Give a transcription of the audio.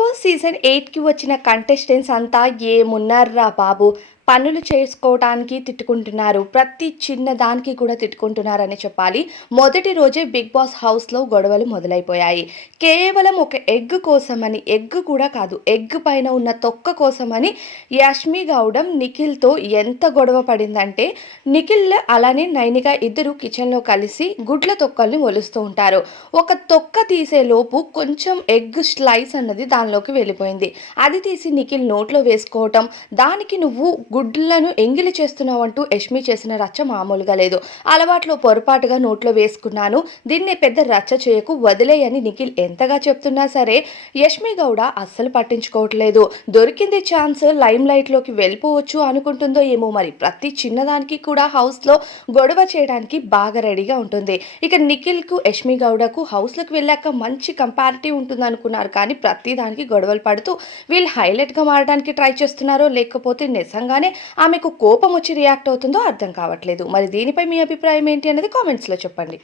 Boss season 8కి వచ్చిన contestants అంతా ఏమున్నారురా బాబు! పనులు చేసుకోవటానికి తిట్టుకుంటున్నారు. ప్రతి చిన్న దానికి కూడా తిట్టుకుంటున్నారని చెప్పాలి. మొదటి రోజే బిగ్ బాస్ హౌస్‌లో గొడవలు మొదలైపోయాయి. కేవలం ఒక ఎగ్ కోసమని, ఎగ్ కూడా కాదు, ఎగ్ పైన ఉన్న తొక్క కోసమని యష్మి గౌడం నిఖిల్‌తో ఎంత గొడవ పడిందంటే, నిఖిల్ అలానే నైనిక ఇద్దరు కిచెన్‌లో కలిసి గుడ్ల తొక్కల్ని ఒలుస్తూ ఉంటారు. ఒక తొక్క తీసేలోపు కొంచెం ఎగ్ స్లైస్ అన్నది దానిలోకి వెళ్ళిపోయింది. అది తీసి నిఖిల్ నోట్లో వేసుకోవటం, దానికి నువ్వు గుడ్లను ఎంగిలి చేస్తున్నావంటూ యష్మి చేసిన రచ్చ మామూలుగా లేదు. అలవాట్లో పొరపాటుగా నోట్లో వేసుకున్నాను, దీన్ని పెద్ద రచ్చ చేయకు, వదిలేయని నిఖిల్ ఎంతగా చెప్తున్నా సరే యష్మి గౌడ అస్సలు పట్టించుకోవట్లేదు. దొరికింది ఛాన్స్, లైమ్ లైట్లోకి వెళ్ళిపోవచ్చు అనుకుంటుందో ఏమో మరి. ప్రతి చిన్నదానికి కూడా హౌస్లో గొడవ చేయడానికి బాగా రెడీగా ఉంటుంది. ఇక నిఖిల్కు యష్మి గౌడకు హౌస్లోకి వెళ్ళాక మంచి కంపారిటివ్ ఉంటుంది అనుకున్నారు, కానీ ప్రతి దానికి గొడవలు పడుతూ వీళ్ళు హైలైట్గా మారడానికి ట్రై చేస్తున్నారో లేకపోతే నిజంగానే ఆమెకు కోపం వచ్చి రియాక్ట్ అవుతుందో అర్థం కావట్లేదు. మరి దీనిపై మీ అభిప్రాయం ఏంటి అనేది కామెంట్స్లో చెప్పండి.